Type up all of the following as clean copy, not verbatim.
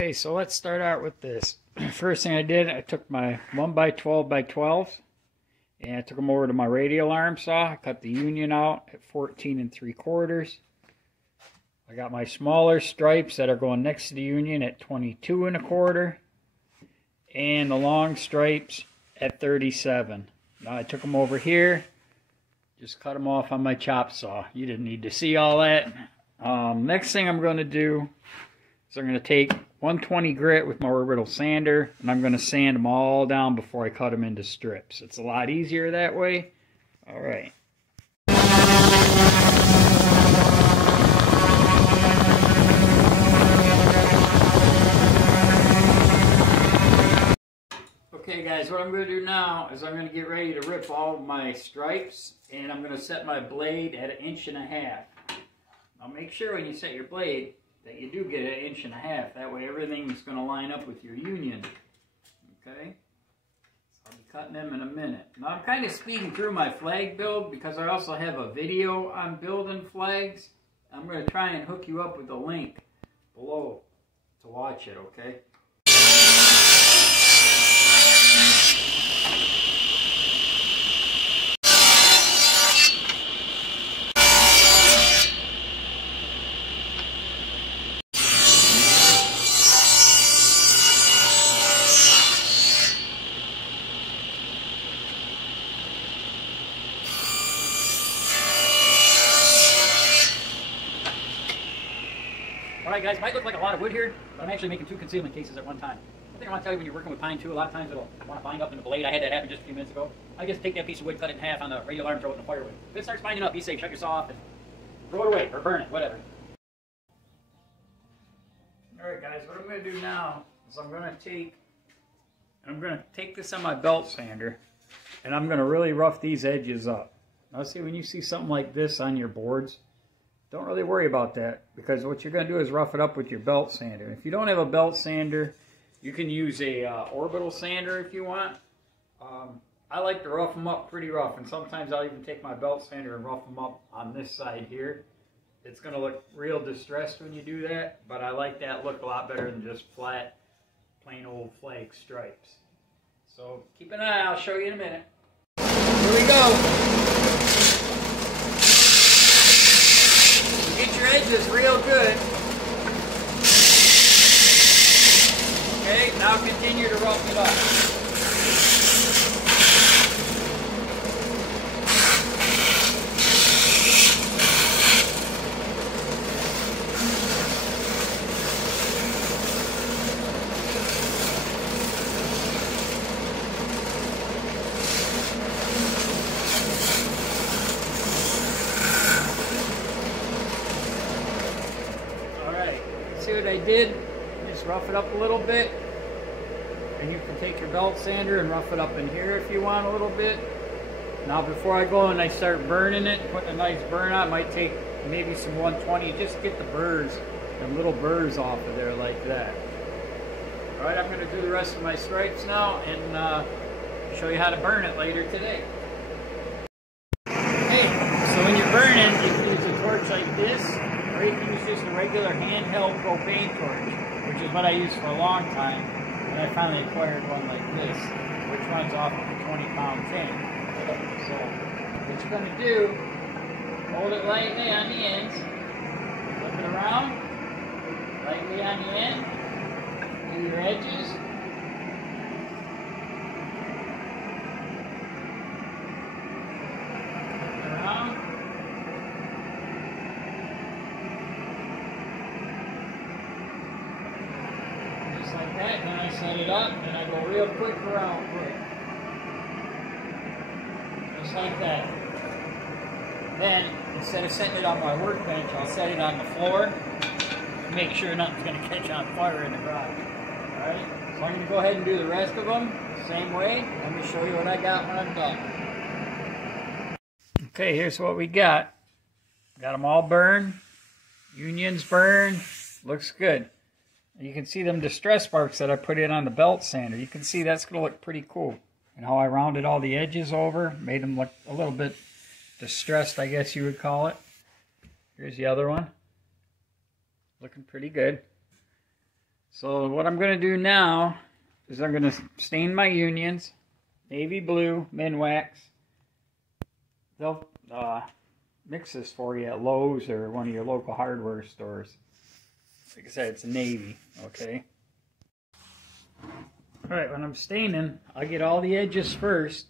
Okay, so let's start out with this. First thing I did, I took my 1x12x12 and I took them over to my radial arm saw. I cut the union out at 14 3/4. I got my smaller stripes that are going next to the union at 22 1/4, and the long stripes at 37. Now I took them over here, just cut them off on my chop saw. You didn't need to see all that. Next thing I'm going to do is I'm going to take 120 grit with my orbital sander, and I'm going to sand them all down before I cut them into strips. It's a lot easier that way. All right. Okay guys, what I'm going to do now is I'm going to get ready to rip all of my stripes, and I'm going to set my blade at 1.5 inches. Now make sure when you set your blade that you do get 1.5 inches. That way everything's going to line up with your union. Okay? So I'll be cutting them in a minute. Now I'm kind of speeding through my flag build because I also have a video on building flags. I'm going to try and hook you up with a link below to watch it, okay? Alright guys, it might look like a lot of wood here, but I'm actually making 2 concealment cases at one time. One thing I want to tell you, when you're working with pine too, a lot of times it'll want to bind up in the blade. I had that happen just a few minutes ago. I just take that piece of wood, cut it in half on the radial arm, throw it in the firewood. If it starts binding up, be safe, shut your saw off and throw it away, or burn it, whatever. Alright guys, what I'm going to do now is I'm going to take this on my belt sander, and I'm going to really rough these edges up. Now see, when you see something like this on your boards, don't really worry about that, because what you're going to do is rough it up with your belt sander. If you don't have a belt sander, you can use a orbital sander if you want. I like to rough them up pretty rough, and sometimes I'll even take my belt sander and rough them up on this side here. It's going to look real distressed when you do that, but I like that look a lot better than just flat, plain old flag stripes. So keep an eye, I'll show you in a minute. Here we go. Get your edges real good. Okay, now continue to rough it up. See what I did? Just rough it up a little bit, and you can take your belt sander and rough it up in here if you want a little bit. Now before I go and I start burning it, putting a nice burn on, I might take maybe some 120, just get the burrs and little burrs off of there like that. Alright, I'm going to do the rest of my stripes now and show you how to burn it later today. Okay, so when you're burning, you can use a torch like this, or you can use just a regular handheld propane torch, which is what I used for a long time, and I finally acquired one like this, which runs off of a 20-pound tank. So, what you're going to do, hold it lightly on the ends, flip it around, lightly on the end, do your edges, flip it around, like that, then I set it up, and I go real quick around quick. Just like that. Then, instead of setting it on my workbench, I'll set it on the floor to make sure nothing's going to catch on fire in the garage. Alright? So I'm going to go ahead and do the rest of them the same way. Let me show you what I got when I'm done. Okay, here's what we got. Got them all burned. Unions burned. Looks good. You can see them distress marks that I put in on the belt sander. You can see that's going to look pretty cool. And how I rounded all the edges over, made them look a little bit distressed, I guess you would call it. Here's the other one. Looking pretty good. So what I'm going to do now is I'm going to stain my unions, navy blue, Minwax. They'll mix this for you at Lowe's or one of your local hardware stores. Like I said, it's navy, okay? Alright, when I'm staining, I get all the edges first.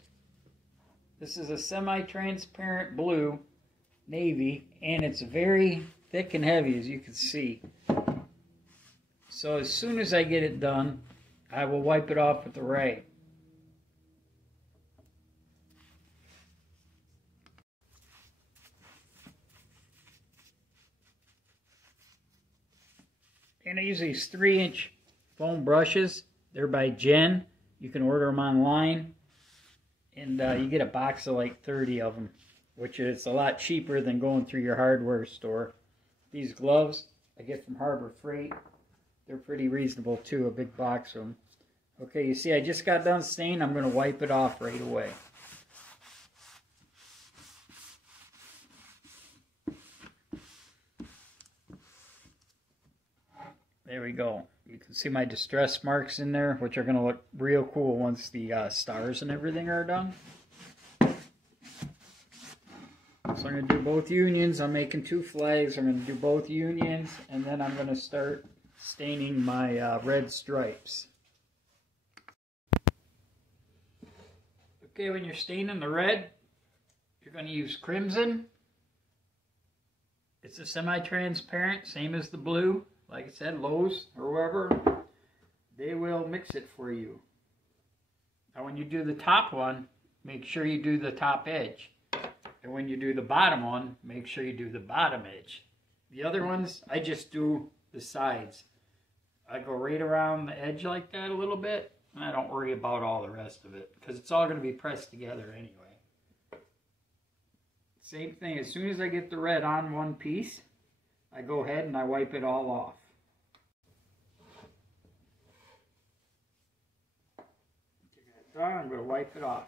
This is a semi-transparent blue, navy, and it's very thick and heavy, as you can see. So as soon as I get it done, I will wipe it off with the rag. And I use these 3-inch foam brushes. They're by Jen. You can order them online. And you get a box of like 30 of them, which is a lot cheaper than going through your hardware store. These gloves I get from Harbor Freight. They're pretty reasonable too, a big box of them. Okay, you see I just got done staining. I'm going to wipe it off right away. There we go. You can see my distress marks in there, which are going to look real cool once the stars and everything are done. So I'm going to do both unions. I'm making 2 flags. I'm going to do both unions, and then I'm going to start staining my red stripes. Okay, when you're staining the red, you're going to use crimson. It's a semi-transparent, same as the blue. Like I said, Lowe's or wherever, they will mix it for you. Now when you do the top one, make sure you do the top edge. And when you do the bottom one, make sure you do the bottom edge. The other ones, I just do the sides. I go right around the edge like that a little bit, and I don't worry about all the rest of it, because it's all going to be pressed together anyway. Same thing, as soon as I get the red on one piece, I go ahead and I wipe it all off. I'm going to wipe it off.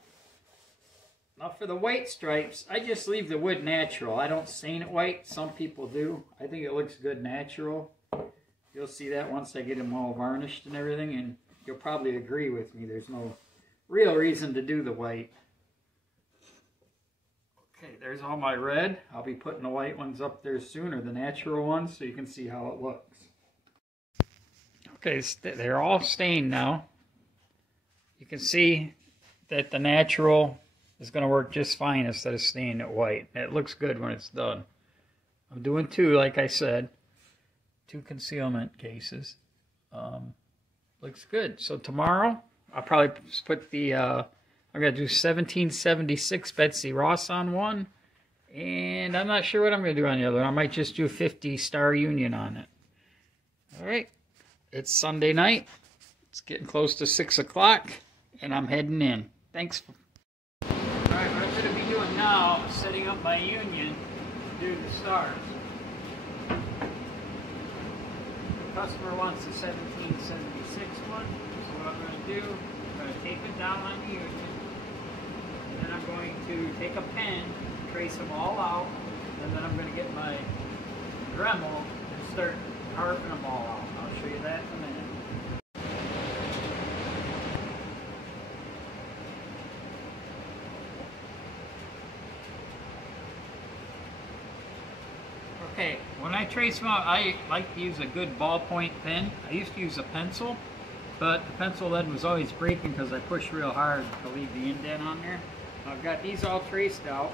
Now for the white stripes, I just leave the wood natural. I don't stain it white. Some people do. I think it looks good natural. You'll see that once I get them all varnished and everything, and you'll probably agree with me. There's no real reason to do the white. Okay, there's all my red. I'll be putting the white ones up there soon, or the natural ones, so you can see how it looks. Okay, they're all stained now. You can see that the natural is going to work just fine instead of staining it white. It looks good when it's done. I'm doing 2, like I said. 2 concealment cases. Looks good. So tomorrow, I'll probably just put the... I'm going to do 1776 Betsy Ross on one. And I'm not sure what I'm going to do on the other one. I might just do 50 Star Union on it. Alright. It's Sunday night. It's getting close to 6 o'clock. And I'm heading in. Thanks. Alright, what I'm going to be doing now is setting up my union to do the stars. The customer wants the 1776 one. So what I'm going to do, I'm going to tape it down on the union. And then I'm going to take a pen, trace them all out. And then I'm going to get my Dremel and start carving them all out. I'll show you that in a minute. Okay, when I trace them out, I like to use a good ballpoint pen. I used to use a pencil, but the pencil lead was always breaking because I pushed real hard to leave the indent on there. I've got these all traced out.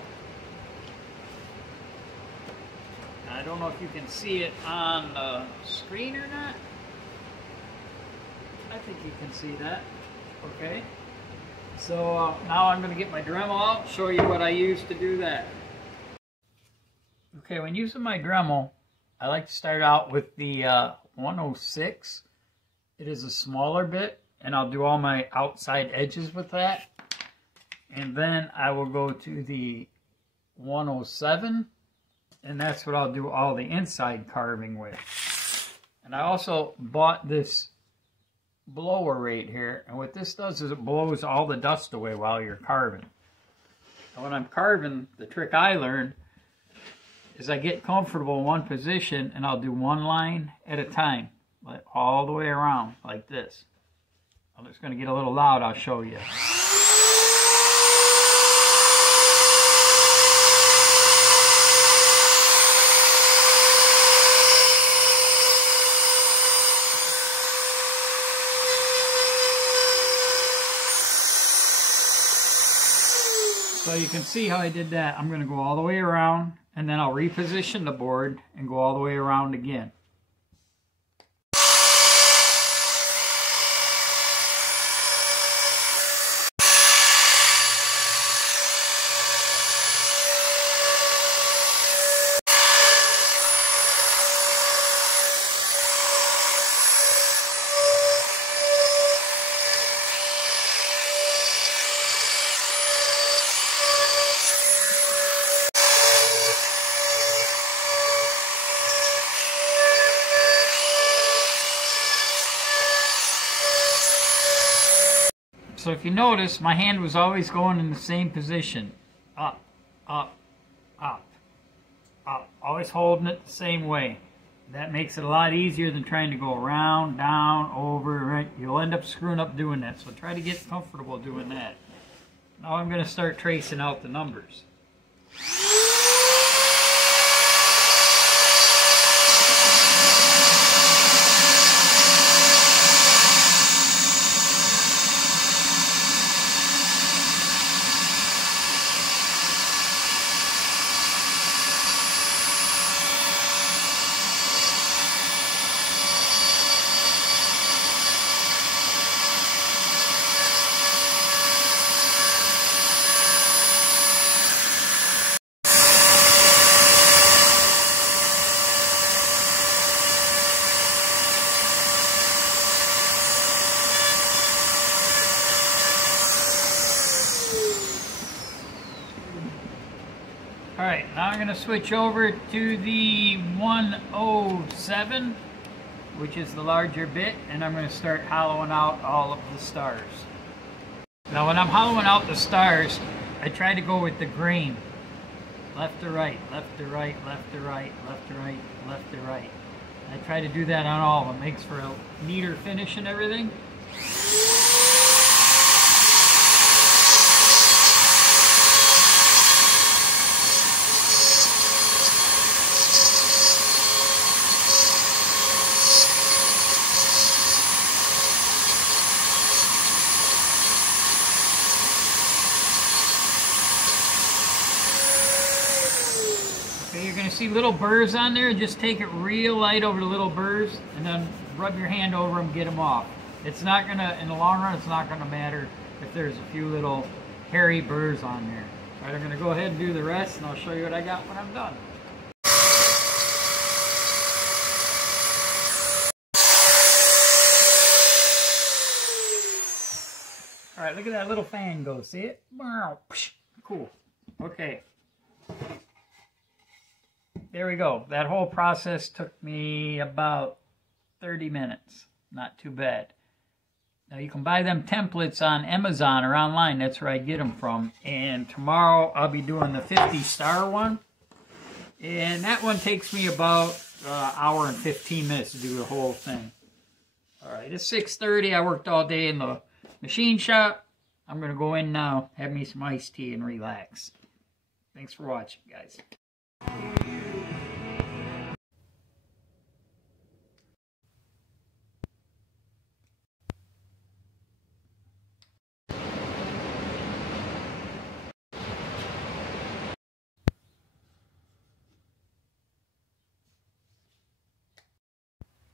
I don't know if you can see it on the screen or not. I think you can see that. Okay. So now I'm going to get my Dremel out, show you what I use to do that. Okay, when using my Dremel, I like to start out with the 106. It is a smaller bit, and I'll do all my outside edges with that. And then I will go to the 107, and that's what I'll do all the inside carving with. And I also bought this blower right here, and what this does is it blows all the dust away while you're carving. And when I'm carving, the trick I learned is I get comfortable in one position and I'll do one line at a time. all the way around like this. I'm just going to get a little loud, I'll show you. So you can see how I did that. I'm going to go all the way around, and then I'll reposition the board and go all the way around again. So if you notice, my hand was always going in the same position. Up, up, up, up. Always holding it the same way. That makes it a lot easier than trying to go around, down, over, right? You'll end up screwing up doing that. So try to get comfortable doing that. Now I'm going to start tracing out the numbers. Alright, now I'm going to switch over to the 107, which is the larger bit, and I'm going to start hollowing out all of the stars. Now when I'm hollowing out the stars, I try to go with the grain. Left to right, left to right, left to right, left to right, left to right. I try to do that on all of them. Makes for a neater finish and everything. You're going to see little burrs on there. Just take it real light over the little burrs and then rub your hand over them, get them off. It's not going to, in the long run, it's not going to matter if there's a few little hairy burrs on there. All right, I'm going to go ahead and do the rest, and I'll show you what I got when I'm done. All right, look at that little fan go. See it? Cool. Okay. There we go. That whole process took me about 30 minutes. Not too bad. Now you can buy them templates on Amazon or online. That's where I get them from. And tomorrow I'll be doing the 50-star one. And that one takes me about an hour and 15 minutes to do the whole thing. Alright, it's 6:30. I worked all day in the machine shop. I'm going to go in now, have me some iced tea, and relax. Thanks for watching, guys.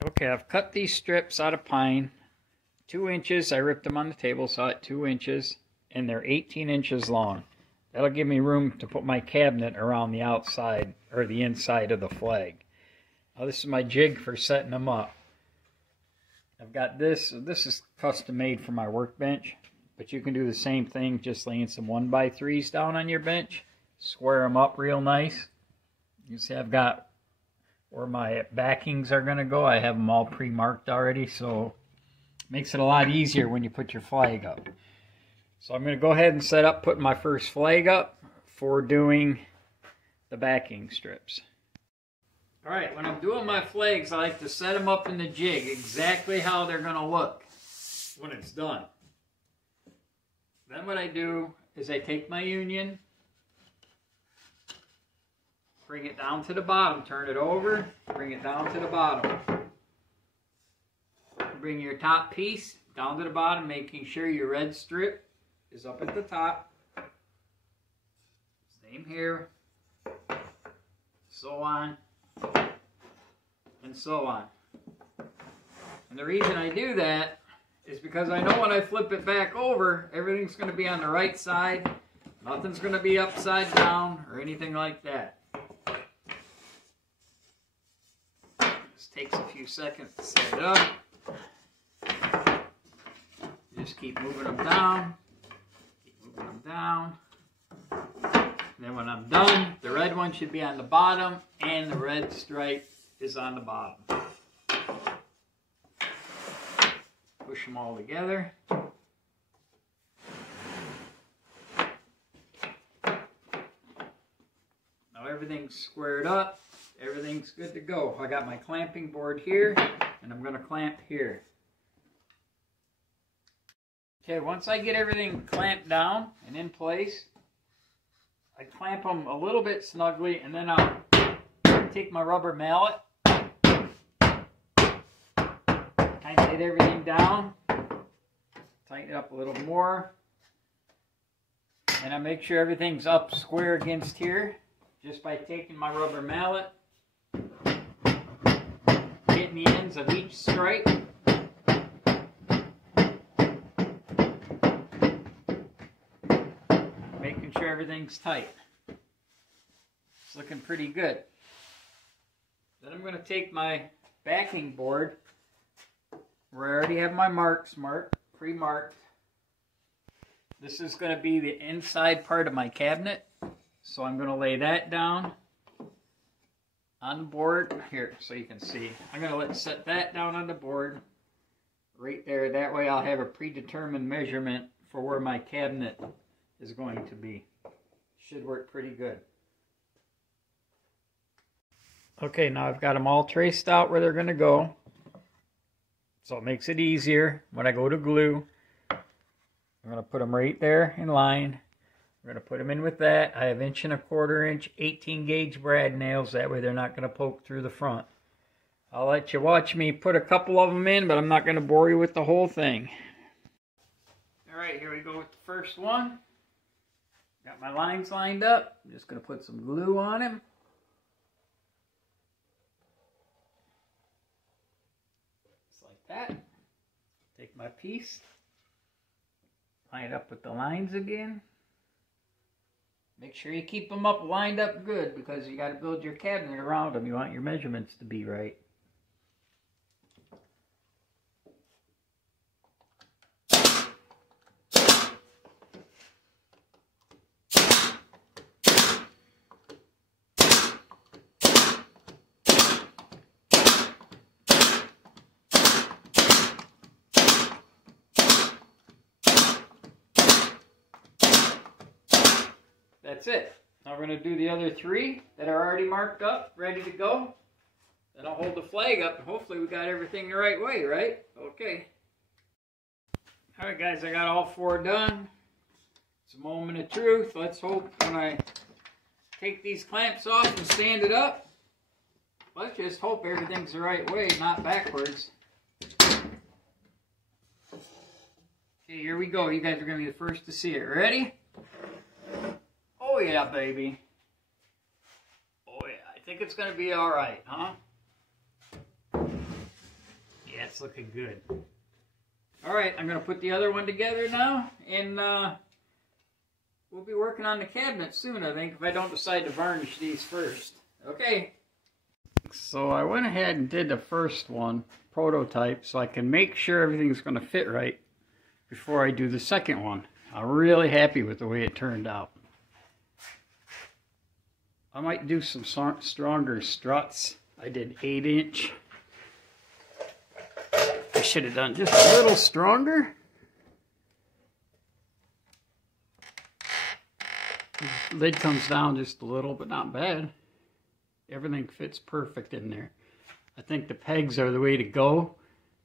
Okay, I've cut these strips out of pine. 2 inches, I ripped them on the table, saw it 2 inches, and they're 18 inches long. That'll give me room to put my cabinet around the outside, or the inside of the flag. Now this is my jig for setting them up. I've got this is custom made for my workbench, but you can do the same thing, just laying some 1x3s down on your bench. Square them up real nice. You see I've got where my backings are going to go. I have them all pre-marked already, so it makes it a lot easier when you put your flag up. So I'm going to go ahead and set up putting my first flag up for doing the backing strips. Alright, when I'm doing my flags, I like to set them up in the jig exactly how they're going to look when it's done. Then what I do is I take my union, bring it down to the bottom, turn it over, bring it down to the bottom. Bring your top piece down to the bottom, making sure your red strip is up at the top. Same here. So on. And so on. And the reason I do that is because I know when I flip it back over, everything's going to be on the right side. Nothing's going to be upside down or anything like that. This takes a few seconds to set it up. Just keep moving them down. Keep moving them down. And then when I'm done, the red one should be on the bottom and the red stripe is on the bottom. Push them all together. Now everything's squared up. Everything's good to go. I got my clamping board here and I'm going to clamp here. Okay, once I get everything clamped down and in place, I clamp them a little bit snugly and then I'll take my rubber mallet, kind of get everything down, tighten it up a little more, and I make sure everything's up square against here just by taking my rubber mallet, getting the ends of each stripe. Making sure everything's tight. It's looking pretty good. Then I'm going to take my backing board where I already have my marks pre-marked. This is going to be the inside part of my cabinet. So I'm going to lay that down on the board here so you can see. I'm going to set that down on the board right there. That way I'll have a predetermined measurement for where my cabinet is going to be. Should work pretty good. Okay, now I've got them all traced out where they're going to go. So it makes it easier when I go to glue. I'm going to put them right there in line. We're going to put them in with that. I have 1¼ inch 18 gauge brad nails. That way they're not going to poke through the front. I'll let you watch me put a couple of them in, but I'm not going to bore you with the whole thing. Alright, here we go with the first one. Got my lines lined up. I'm just going to put some glue on them. Just like that. Take my piece. Line it up with the lines again. Make sure you keep them up lined up good because you got to build your cabinet around them. You want your measurements to be right. That's it. Now we're going to do the other 3 that are already marked up, ready to go. Then I'll hold the flag up and hopefully we got everything the right way, right? Okay. Alright guys, I got all 4 done. It's a moment of truth. Let's hope when I take these clamps off and stand it up, let's just hope everything's the right way, not backwards. Okay, here we go. You guys are going to be the first to see it. Ready? Oh yeah, baby. Oh yeah, I think it's going to be alright, huh? Yeah, it's looking good. Alright, I'm going to put the other one together now, and we'll be working on the cabinet soon, I think, if I don't decide to varnish these first. Okay. So I went ahead and did the first one, prototype, so I can make sure everything's going to fit right before I do the second one. I'm really happy with the way it turned out. I might do some stronger struts. I did 8-inch. I should have done just a little stronger. The lid comes down just a little, but not bad. Everything fits perfect in there. I think the pegs are the way to go.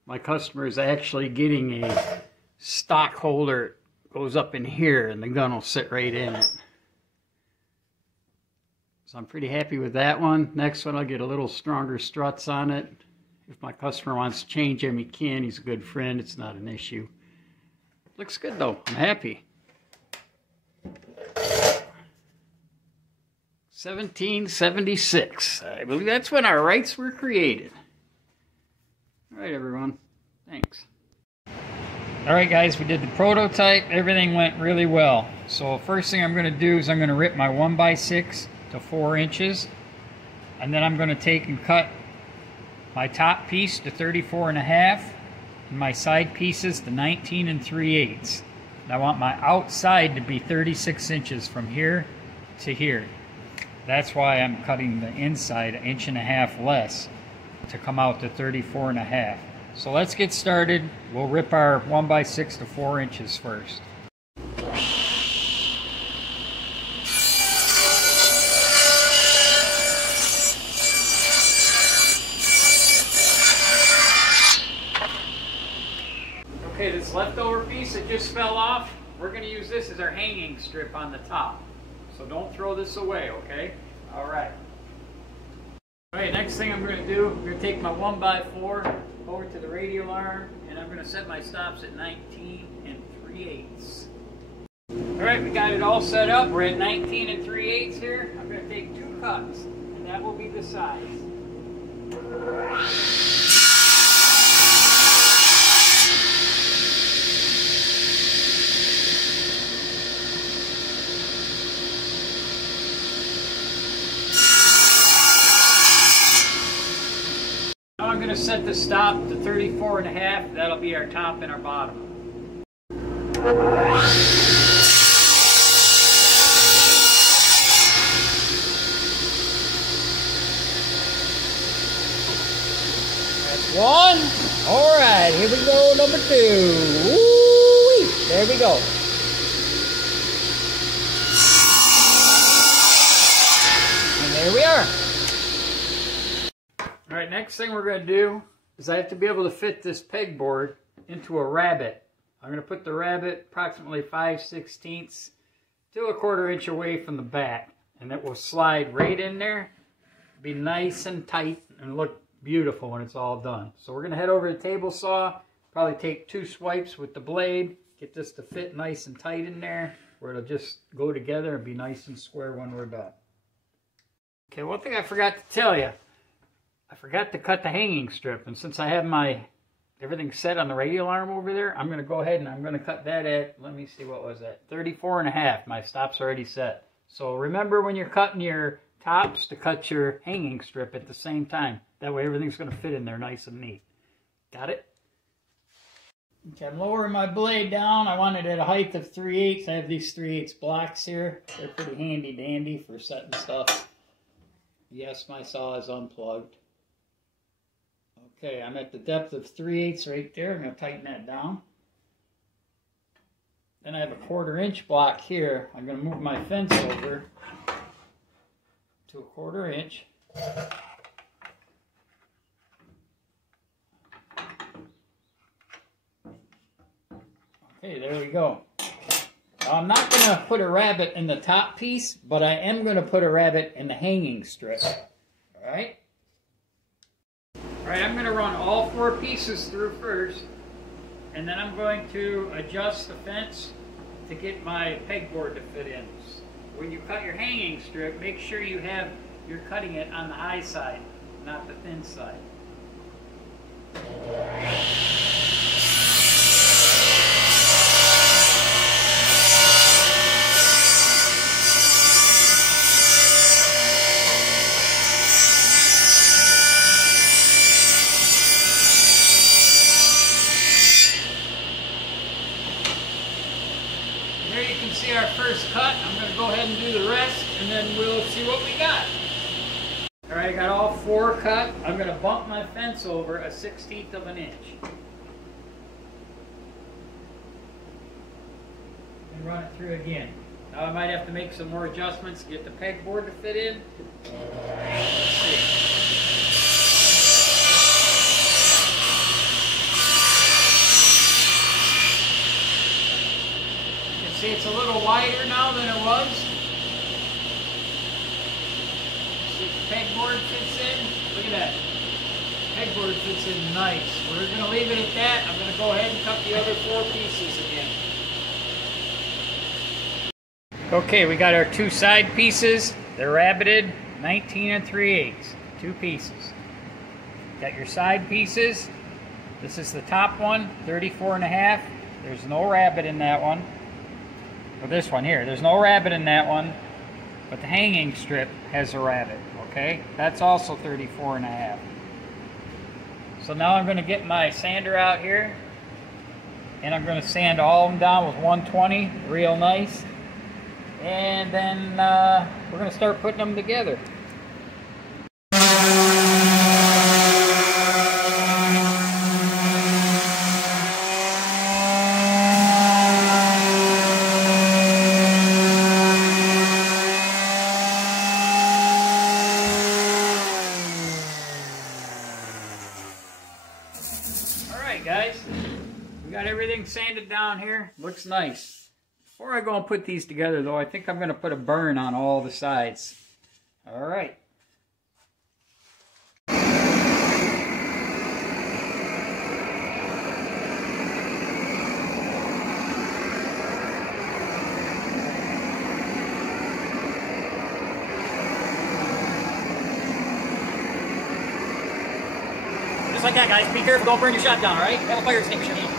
My customer is actually getting a stock holder. It goes up in here and the gun will sit right in it. So I'm pretty happy with that one. Next one, I'll get a little stronger struts on it. If my customer wants to change him, he can. He's a good friend. It's not an issue. Looks good though. I'm happy. 1776. I believe that's when our rights were created. All right, everyone. Thanks. All right, guys. We did the prototype. Everything went really well. So first thing I'm going to do is I'm going to rip my 1x6 to 4 inches. And then I'm going to take and cut my top piece to 34.5 and my side pieces to 19 3/8. And I want my outside to be 36 inches from here to here. That's why I'm cutting the inside 1.5 inches less to come out to 34.5. So let's get started. We'll rip our 1x6 to 4 inches first. Okay, this leftover piece that just fell off, we're going to use this as our hanging strip on the top. So don't throw this away, okay? All right. All right, next thing I'm going to do, I'm going to take my 1x4 over to the radial arm, and I'm going to set my stops at 19 3/8. All right, we got it all set up. We're at 19 3/8 here. I'm going to take 2 cuts, and that will be the size. I'm going to set the stop to 34.5. That'll be our top and our bottom. That's 1. All right, here we go, number 2. Woo-wee. There we go. And there we are. All right, next thing we're going to do is I have to be able to fit this pegboard into a rabbet. I'm going to put the rabbet approximately 5/16 to 1/4 inch away from the back, and it will slide right in there, be nice and tight, and look beautiful when it's all done. So we're going to head over to the table saw, probably take 2 swipes with the blade, get this to fit nice and tight in there, where it'll just go together and be nice and square when we're done. Okay, one thing I forgot to tell you. I forgot to cut the hanging strip, and since I have my everything set on the radial arm over there, I'm going to go ahead and I'm going to cut that at, let me see, what was that? 34.5. My stop's already set. So remember when you're cutting your tops to cut your hanging strip at the same time. That way everything's going to fit in there nice and neat. Got it? Okay, I'm lowering my blade down. I want it at a height of 3/8. I have these 3/8 blocks here. They're pretty handy dandy for setting stuff. Yes, my saw is unplugged. Okay, I'm at the depth of 3/8 right there. I'm going to tighten that down. Then I have a 1/4 inch block here. I'm going to move my fence over to a 1/4 inch. Okay, there we go. Now, I'm not going to put a rabbet in the top piece, but I am going to put a rabbet in the hanging strip. All right? All right, I'm going to run all 4 pieces through first, and then I'm going to adjust the fence to get my pegboard to fit in. When you cut your hanging strip, make sure you're cutting it on the high side, not the thin side. There you can see our first cut. I'm going to go ahead and do the rest, and then we'll see what we got. All right, I got all 4 cut. I'm going to bump my fence over a 1/16 of an inch. And run it through again. Now Now I might have to make some more adjustments to get the pegboard to fit in. Let's see. See, it's a little wider now than it was. See, the pegboard fits in. Look at that. Pegboard fits in nice. We're going to leave it at that. I'm going to go ahead and cut the other 4 pieces again. Okay, we got our 2 side pieces. They're rabbited 19 3/8. 2 pieces. Got your side pieces. This is the top one, 34.5. There's no rabbit in that one. Well, this one here, there's no rabbit in that one, but the hanging strip has a rabbit, okay? That's also 34.5. So now I'm going to get my sander out here, and I'm going to sand all of them down with 120, real nice, and then we're going to start putting them together. Guys, we got everything sanded down here. Looks nice. Before I go and put these together though, I think I'm going to put a burn on all the sides. Alright. Just like that, guys. Be careful, don't burn your shotgun, alright? Have a fire extinguisher handy.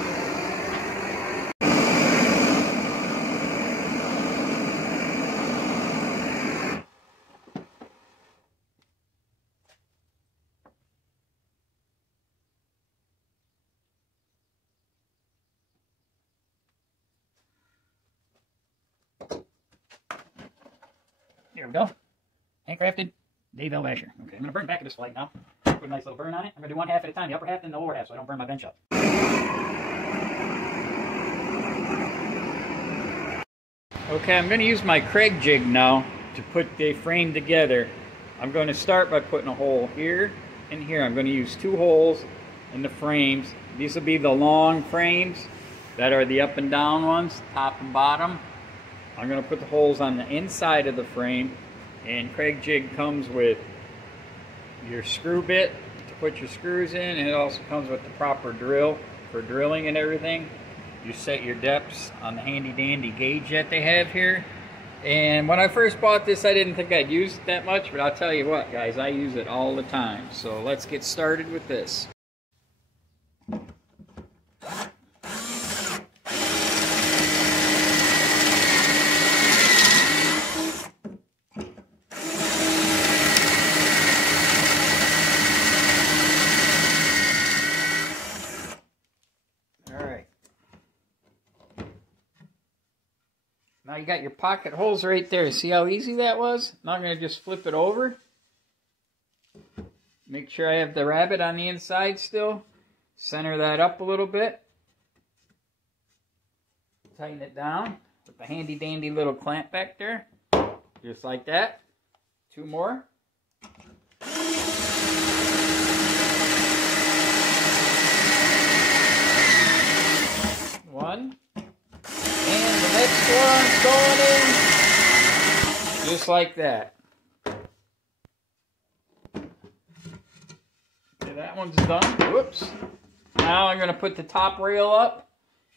Here we go. Handcrafted Dave L. Asher. Okay, I'm going to burn back of this flag now. Put a nice little burn on it. I'm going to do one half at a time, the upper half and the lower half, so I don't burn my bench up. Okay, I'm going to use my Craig jig now to put the frame together. I'm going to start by putting a hole here and here. I'm going to use 2 holes in the frames. These will be the long frames that are the up and down ones, top and bottom. I'm going to put the holes on the inside of the frame, and Craig jig comes with your screw bit to put your screws in, and it also comes with the proper drill for drilling and everything. You set your depths on the handy dandy gauge that they have here. And when I first bought this, I didn't think I'd use it that much, but I'll tell you what, guys, I use it all the time. So let's get started with this. Now you got your pocket holes right there. See how easy that was? Now I'm going to just flip it over. Make sure I have the rabbit on the inside still. Center that up a little bit. Tighten it down with the handy dandy little clamp back there. Just like that. 2 more. One. And the next one's going in just like that. Okay, that one's done. Whoops. Now I'm going to put the top rail up,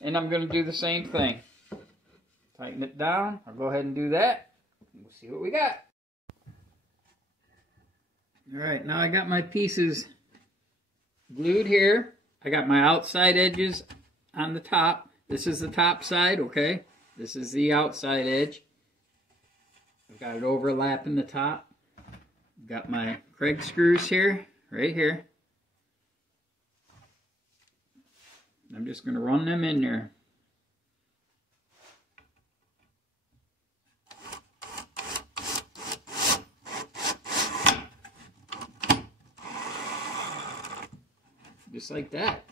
and I'm going to do the same thing. Tighten it down. I'll go ahead and do that. We'll see what we got. Alright, now I got my pieces glued here. I got my outside edges on the top. This is the top side, okay? This is the outside edge. I've got it overlapping the top. I've got my Craig screws here, right here. I'm just going to run them in there. Just like that.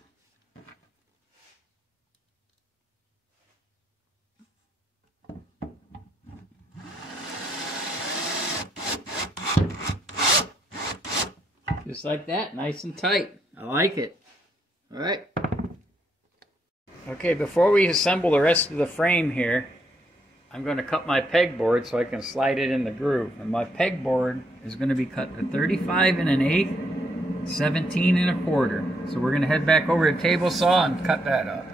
Just like that, nice and tight. I like it. All right. Okay, before we assemble the rest of the frame here, I'm going to cut my pegboard so I can slide it in the groove. And my pegboard is going to be cut to 35 1/8, 17 1/4. So we're going to head back over to the table saw and cut that up.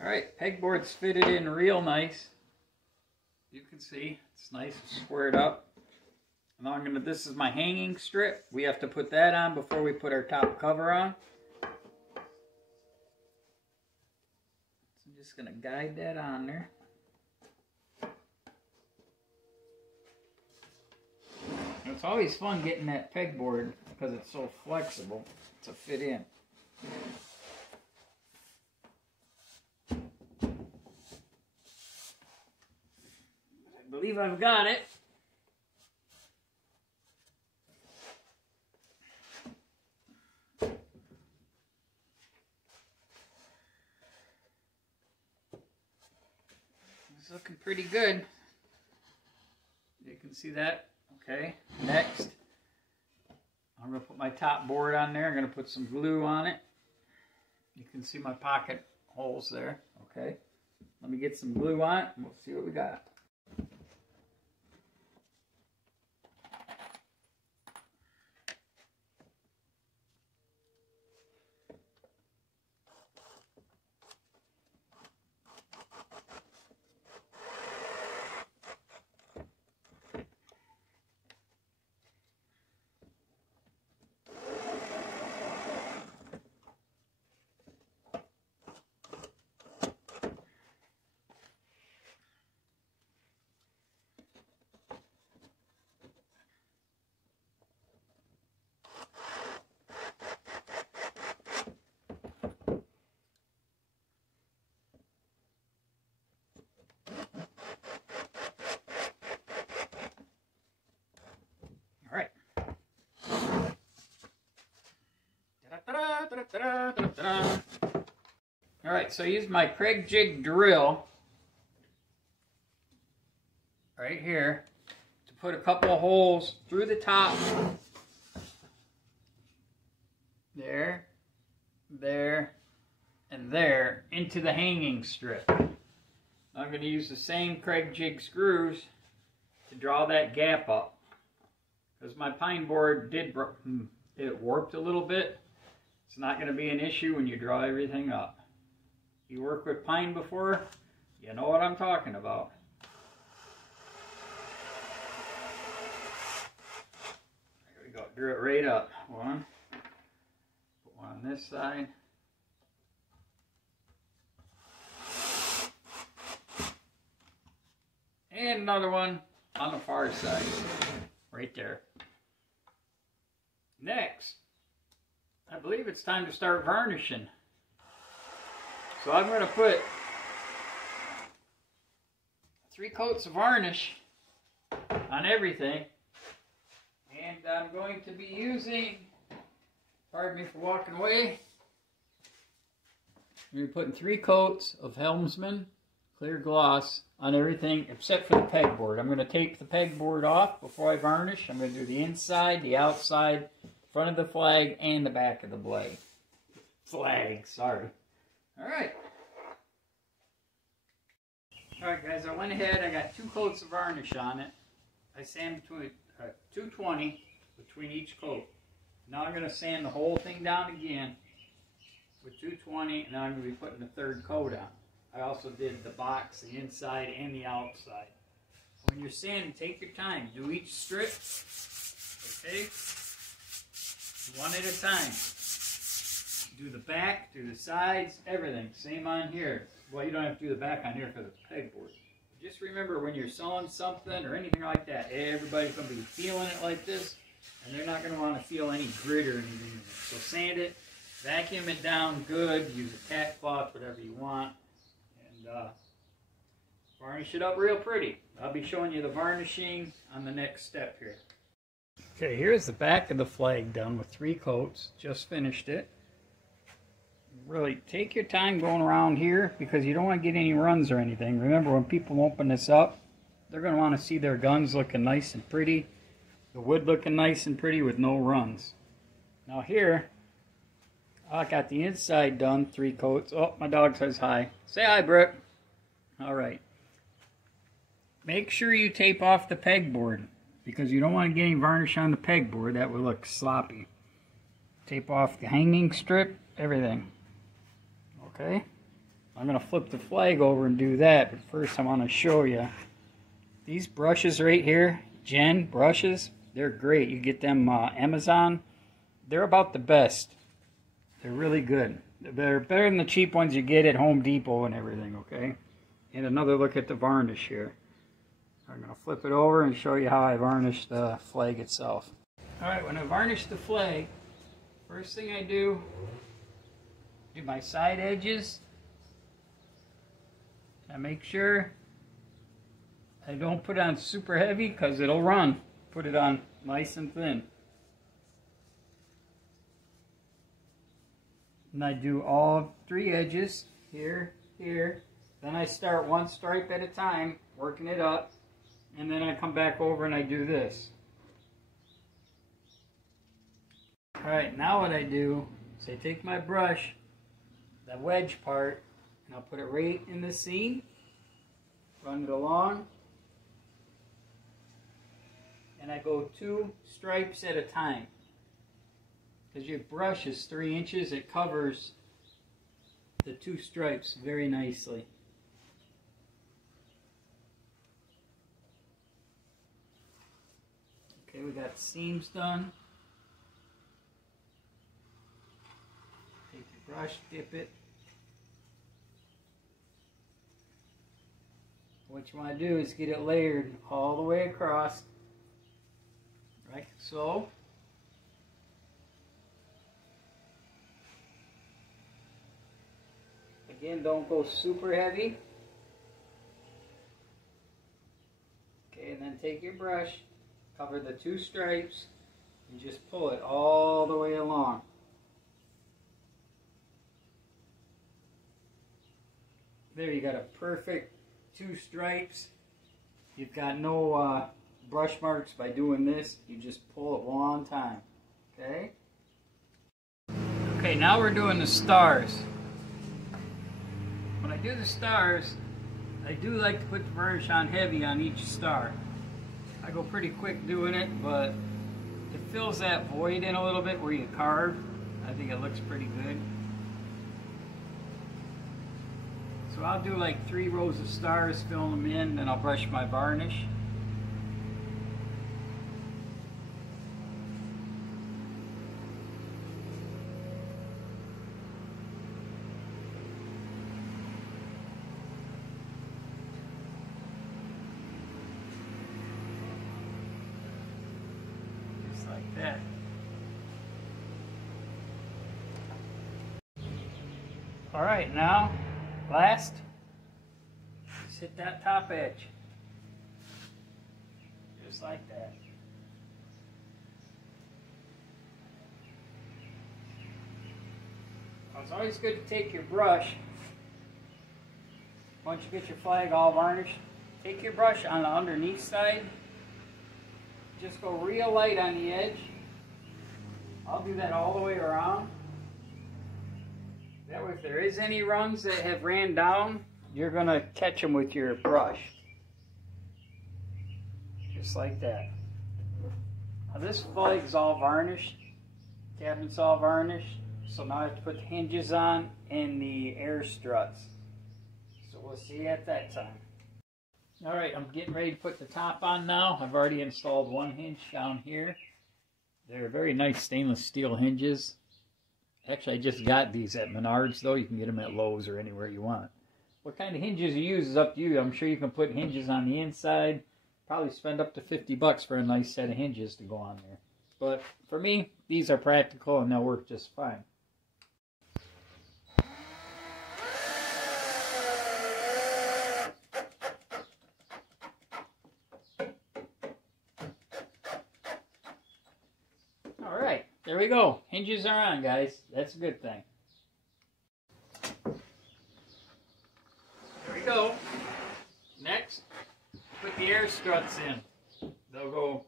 Alright, pegboard's fitted in real nice. You can see it's nice and squared up. Now this is my hanging strip. We have to put that on before we put our top cover on. So I'm just going to guide that on there. And it's always fun getting that pegboard because it's so flexible to fit in. I believe I've got it. It's looking pretty good. You can see that. Okay, next I'm going to put my top board on there. I'm going to put some glue on it. You can see my pocket holes there. Okay, let me get some glue on it and we'll see what we got. Alright, so I use my Craig jig drill right here to put a couple of holes through the top. There, there, and there into the hanging strip. I'm going to use the same Craig jig screws to draw that gap up. Because my pine board it warped a little bit. It's not going to be an issue when you draw everything up. You worked with pine before, you know what I'm talking about. There we go, drew it right up. One, put one on this side. And another one on the far side, right there. Next, I believe it's time to start varnishing. So I'm going to put 3 coats of varnish on everything. And I'm going to be using, pardon me for walking away, I'm going to be putting 3 coats of Helmsman clear gloss on everything except for the pegboard. I'm going to tape the pegboard off before I varnish. I'm going to do the inside, the outside, front of the flag, and the back of the blade. Flag, sorry. Alright. Alright guys, I went ahead, I got 2 coats of varnish on it. I sand between 220 between each coat. Now I'm going to sand the whole thing down again with 220, and now I'm going to be putting the 3rd coat on. I also did the box, the inside, and the outside. When you're sanding, take your time. Do each strip, okay? One at a time. Do the back, do the sides, everything. Same on here. Well, you don't have to do the back on here for the pegboard. Just remember, when you're sewing something or anything like that, everybody's going to be feeling it like this, and they're not going to want to feel any grit or anything. So sand it, vacuum it down good, use a tack cloth, whatever you want, and varnish it up real pretty. I'll be showing you the varnishing on the next step here. Okay, here's the back of the flag done with 3 coats. Just finished it. really take your time going around here because you don't want to get any runs or anything. Remember, when people open this up, they're going to want to see their guns looking nice and pretty, the wood looking nice and pretty with no runs. Now here, I got the inside done, 3 coats. Oh, my dog says hi. Say hi, Brooke. All right. Make sure you tape off the pegboard because you don't want to get any varnish on the pegboard. That would look sloppy. Tape off the hanging strip, everything. Okay? I'm going to flip the flag over and do that, but first I want to show you. These brushes right here, Gen brushes, they're great. You get them Amazon. They're about the best. They're really good. They're better than the cheap ones you get at Home Depot and everything, okay? And another look at the varnish here. I'm going to flip it over and show you how I varnish the flag itself. Alright, when I varnish the flag, first thing I do my side edges. I make sure I don't put it on super heavy because it'll run. Put it on nice and thin. And I do all 3 edges, here, here. Then I start 1 stripe at a time, working it up. And then I come back over and I do this. Alright, now what I do is I take my brush, the wedge part, and I'll put it right in the seam, run it along, and I go 2 stripes at a time. Because your brush is 3 inches, it covers the 2 stripes very nicely. Okay, we got seams done. Take your brush, dip it. What you want to do is get it layered all the way across, like so. Again, don't go super heavy. Okay, and then take your brush, cover the 2 stripes, and just pull it all the way along. There, you got a perfect 2 stripes. You've got no brush marks by doing this. You just pull it one time. Okay? Okay, now we're doing the stars. When I do the stars, I do like to put the varnish on heavy on each star. I go pretty quick doing it, but it fills that void in a little bit where you carve. I think it looks pretty good. So I'll do like 3 rows of stars, fill them in, then I'll brush my varnish. Just like that. All right, now last, just hit that top edge, just like that. Now, it's always good to take your brush, once you get your flag all varnished, take your brush on the underneath side, just go real light on the edge. I'll do that all the way around. That way, if there is any runs that have ran down, you're going to catch them with your brush. Just like that. Now this flag's all varnished. Cabinet's all varnished. So now I have to put the hinges on and the air struts. So we'll see you at that time. Alright, I'm getting ready to put the top on now. I've already installed 1 hinge down here. They're very nice stainless steel hinges. Actually, I just got these at Menards, though. You can get them at Lowe's or anywhere you want. What kind of hinges you use is up to you. I'm sure you can put hinges on the inside. Probably spend up to $50 for a nice set of hinges to go on there. But for me, these are practical and they'll work just fine. All right, there we go. Hinges are on, guys. That's a good thing. air struts in. They'll go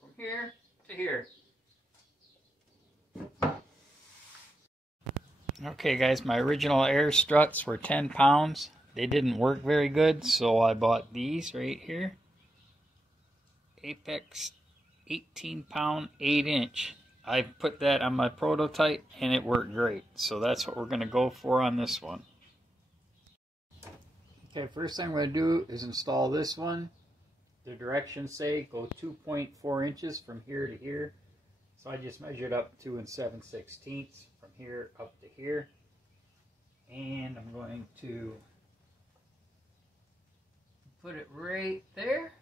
from here to here. Okay guys, my original air struts were 10 pounds. They didn't work very good, so I bought these right here. Apex 18 pound 8 inch. I put that on my prototype and it worked great. So that's what we're going to go for on this one. Okay, first thing I'm going to do is install this one. The directions say go 2.4 inches from here to here. So I just measured up 2 7/16 from here up to here. And I'm going to put it right there.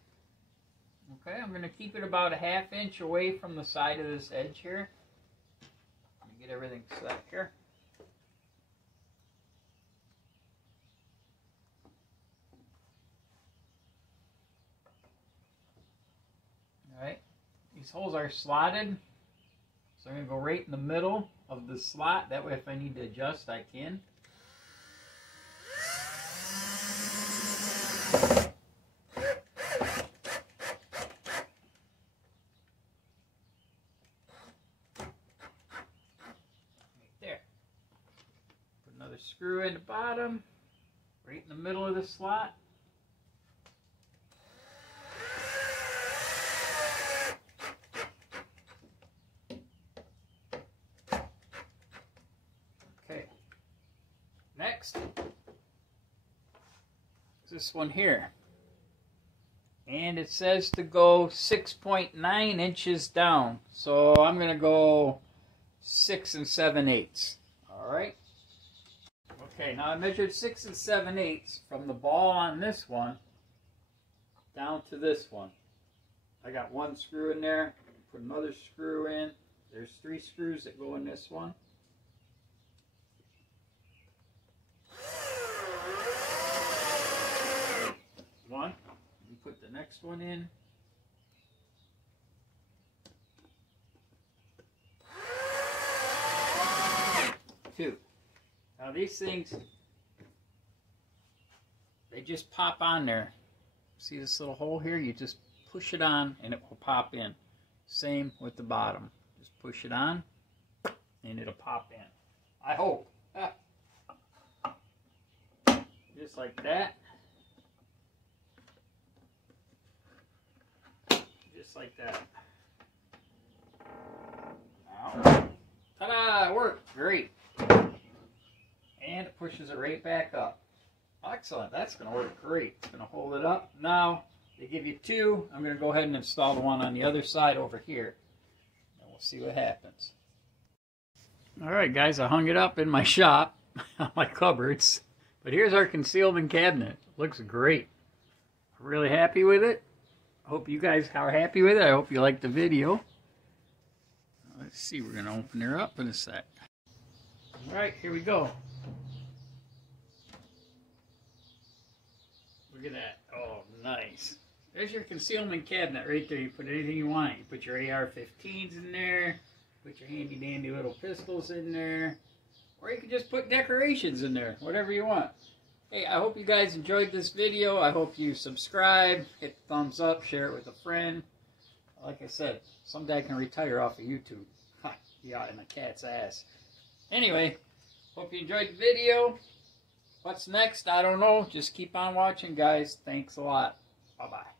Okay, I'm going to keep it about a ½ inch away from the side of this edge here. Let me get everything set here. Alright, these holes are slotted, so I'm going to go right in the middle of the slot. That way if I need to adjust, I can. Screw in the bottom, right in the middle of the slot. Okay, next is this one here. And it says to go 6.9 inches down. So I'm going to go 6 7/8. Alright. Okay, now I measured 6 7/8 from the ball on this one down to this one. I got one screw in there, put another screw in. There's 3 screws that go in this one. One, and put the next one in. Two. Now these things, they just pop on there. See this little hole here? You just push it on and it will pop in. Same with the bottom. Just push it on and it'll pop in. I hope. Just like that. Just like that. Now, ta-da! It worked. Great. And it pushes it right back up. Excellent. That's going to work great. It's going to hold it up. Now, they give you 2. I'm going to go ahead and install the one on the other side over here. And we'll see what happens. Alright guys, I hung it up in my shop, on my cupboards. But here's our concealment cabinet. Looks great. I'm really happy with it. I hope you guys are happy with it. I hope you liked the video. Let's see, we're going to open her up in a sec. Alright, here we go. Look at that. Oh, nice. There's your concealment cabinet right there. You put anything you want. You put your AR-15s in there. Put your handy-dandy little pistols in there. Or you can just put decorations in there. Whatever you want. Hey, I hope you guys enjoyed this video. I hope you subscribe, hit the thumbs up, share it with a friend. Like I said, someday I can retire off of YouTube. Ha, yeah, in the cat's ass. Anyway, hope you enjoyed the video. What's next? I don't know. Just keep on watching, guys. Thanks a lot. Bye-bye.